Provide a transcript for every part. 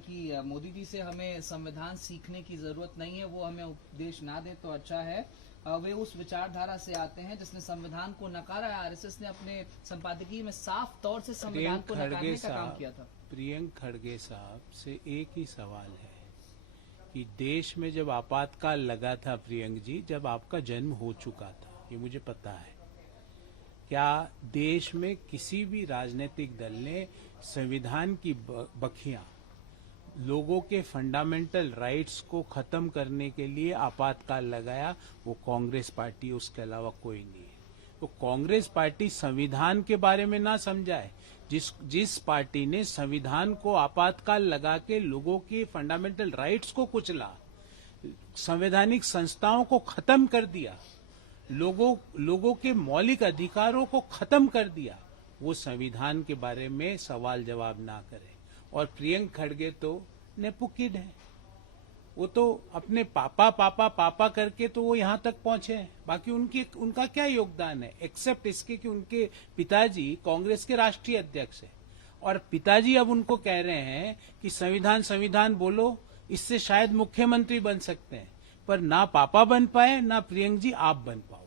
हैं कि मोदी जी से हमें संविधान सीखने की जरूरत नहीं है, वो हमें उपदेश ना दे तो अच्छा है। वे उस विचारधारा से आते हैं जिसने संविधान को नकारा है। आरएसएस ने अपने संपादकीय में साफ तौर से संविधान को नकारने का काम किया था। प्रियंक खड़गे साहब से एक ही सवाल है कि देश में जब आपातकाल लगा था, प्रियंक जी, जब आपका जन्म हो चुका था, ये मुझे पता है, क्या देश में किसी भी राजनीतिक दल ने संविधान की बखियां लोगों के फंडामेंटल राइट्स को खत्म करने के लिए आपातकाल लगाया? वो कांग्रेस पार्टी, उसके अलावा कोई नहीं है। तो कांग्रेस पार्टी संविधान के बारे में ना समझाए। जिस पार्टी ने संविधान को आपातकाल लगा के लोगों के फंडामेंटल राइट्स को कुचला, संवैधानिक संस्थाओं को खत्म कर दिया, लोगों के मौलिक अधिकारों को खत्म कर दिया, वो संविधान के बारे में सवाल जवाब ना करे। और प्रियंक खड़गे तो नेपो किड है, वो तो अपने पापा करके तो वो यहां तक पहुंचे हैं। बाकी उनका क्या योगदान है एक्सेप्ट इसके कि उनके पिताजी कांग्रेस के राष्ट्रीय अध्यक्ष हैं, और पिताजी अब उनको कह रहे हैं कि संविधान बोलो, इससे शायद मुख्यमंत्री बन सकते हैं। पर ना पापा बन पाए, ना प्रियंक जी आप बन पाओगे।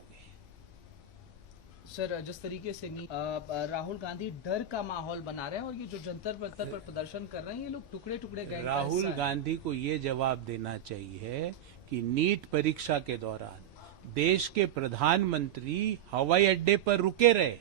सर, जिस तरीके से राहुल गांधी डर का माहौल बना रहे हैं और ये जो जंतर मंतर पर प्रदर्शन कर रहे हैं, ये लोग टुकड़े टुकड़े गए। राहुल गांधी को ये जवाब देना चाहिए कि नीट परीक्षा के दौरान देश के प्रधानमंत्री हवाई अड्डे पर रुके रहे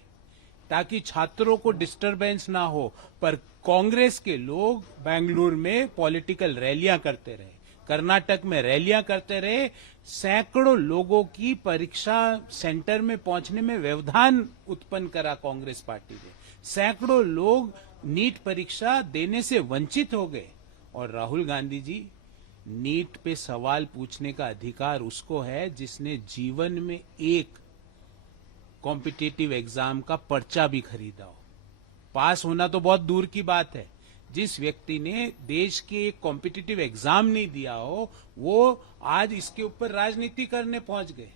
ताकि छात्रों को डिस्टरबेंस ना हो, पर कांग्रेस के लोग बेंगलुरु में पॉलिटिकल रैलियां करते रहे, कर्नाटक में रैलियां करते रहे, सैकड़ों लोगों की परीक्षा सेंटर में पहुंचने में व्यवधान उत्पन्न करा कांग्रेस पार्टी ने। सैकड़ों लोग नीट परीक्षा देने से वंचित हो गए। और राहुल गांधी जी, नीट पे सवाल पूछने का अधिकार उसको है जिसने जीवन में एक कॉम्पिटिटिव एग्जाम का पर्चा भी खरीदा हो। पास होना तो बहुत दूर की बात है, जिस व्यक्ति ने देश के एक कॉम्पिटिटिव एग्जाम नहीं दिया हो, वो आज इसके ऊपर राजनीति करने पहुंच गए।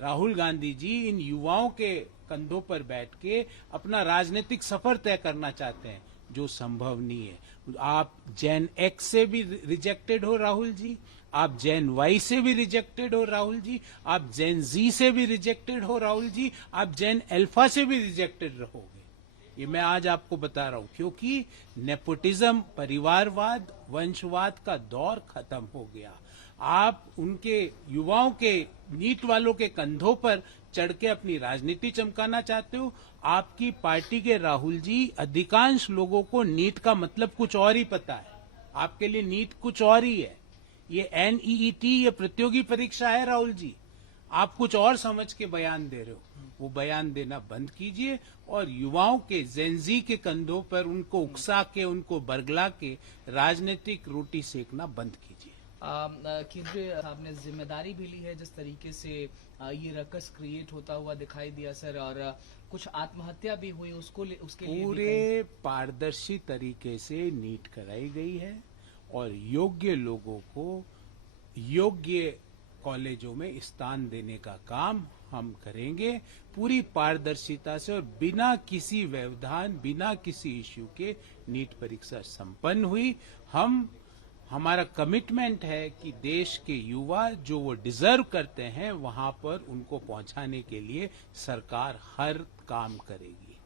राहुल गांधी जी इन युवाओं के कंधों पर बैठ के अपना राजनीतिक सफर तय करना चाहते हैं, जो संभव नहीं है। आप जेन एक्स से भी रिजेक्टेड हो राहुल जी, आप जेन वाई से भी रिजेक्टेड हो राहुल जी, आप जेन जी से भी रिजेक्टेड हो राहुल जी, आप जेन अल्फा से भी रिजेक्टेड रहोगे। ये मैं आज आपको बता रहा हूं, क्योंकि नेपोटिज्म, परिवारवाद, वंशवाद का दौर खत्म हो गया। आप उनके युवाओं के, नीट वालों के कंधों पर चढ़ के अपनी राजनीति चमकाना चाहते हो। आपकी पार्टी के राहुल जी, अधिकांश लोगों को नीट का मतलब कुछ और ही पता है। आपके लिए नीट कुछ और ही है। ये NEET, ये प्रतियोगी परीक्षा है राहुल जी। आप कुछ और समझ के बयान दे रहे हो। वो बयान देना बंद कीजिए और युवाओं के, जेनजी के कंधों पर उनको उकसा के, उनको बरगला के राजनीतिक रोटी सेकना बंद कीजिए। केंद्रीय साहब ने जिम्मेदारी भी ली है, जिस तरीके से ये रकस क्रिएट होता हुआ दिखाई दिया सर, और कुछ आत्महत्या भी हुई, उसके लिए पूरे पारदर्शी तरीके से नीट कराई गई है और योग्य लोगों को योग्य कॉलेजों में स्थान देने का काम हम करेंगे पूरी पारदर्शिता से, और बिना किसी व्यवधान, बिना किसी इश्यू के नीट परीक्षा संपन्न हुई। हमारा कमिटमेंट है कि देश के युवा जो वो डिजर्व करते हैं, वहां पर उनको पहुंचाने के लिए सरकार हर काम करेगी।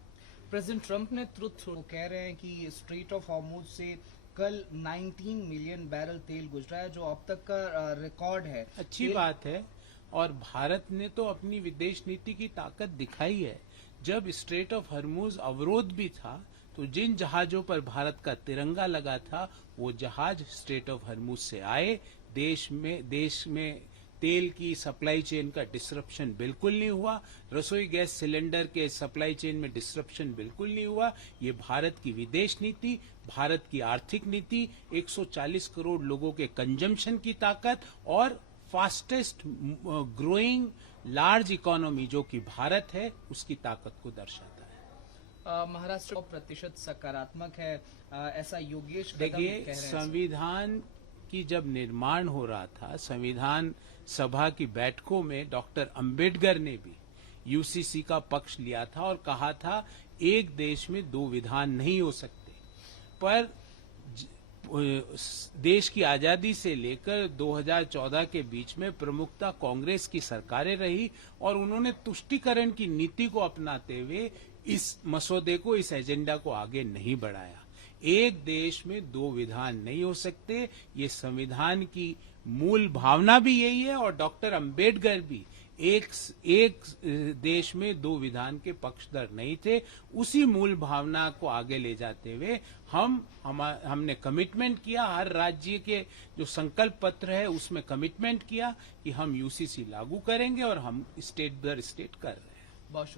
प्रेसिडेंट ट्रंप ने ट्रुथ कह रहे हैं कि स्ट्रेट ऑफ हॉर्मुज से कल 19 मिलियन बैरल तेल गुजरा है, जो अब तक का रिकॉर्ड है। अच्छी बात है, और भारत ने तो अपनी विदेश नीति की ताकत दिखाई है। जब स्ट्रेट ऑफ हॉर्मुज अवरोध भी था, तो जिन जहाजों पर भारत का तिरंगा लगा था, वो जहाज स्ट्रेट ऑफ हॉर्मुज से आए। देश में तेल की सप्लाई चेन का डिसरप्शन बिल्कुल नहीं हुआ। रसोई गैस सिलेंडर के सप्लाई चेन में डिसरप्शन बिल्कुल नहीं हुआ। ये भारत की विदेश नीति, भारत की आर्थिक नीति, 140 करोड़ लोगों के कंजम्पशन की ताकत और फास्टेस्ट ग्रोइंग लार्ज इकोनॉमी जो कि भारत है, उसकी ताकत को दर्शाता है। महाराष्ट्र 100% सकारात्मक है, ऐसा योगेश देखिए, संविधान की जब निर्माण हो रहा था, संविधान सभा की बैठकों में डॉक्टर अंबेडकर ने भी यूसीसी का पक्ष लिया था और कहा था एक देश में दो विधान नहीं हो सकते। पर देश की आजादी से लेकर 2014 के बीच में प्रमुखता कांग्रेस की सरकारें रही और उन्होंने तुष्टीकरण की नीति को अपनाते हुए इस मसौदे को, इस एजेंडा को आगे नहीं बढ़ाया। एक देश में दो विधान नहीं हो सकते, ये संविधान की मूल भावना भी यही है और डॉक्टर अंबेडकर भी एक देश में दो विधान के पक्षधर नहीं थे। उसी मूल भावना को आगे ले जाते हुए हमने कमिटमेंट किया, हर राज्य के जो संकल्प पत्र है उसमें कमिटमेंट किया कि हम यूसीसी लागू करेंगे और हम स्टेट दर स्टेट कर रहे हैं। बहुत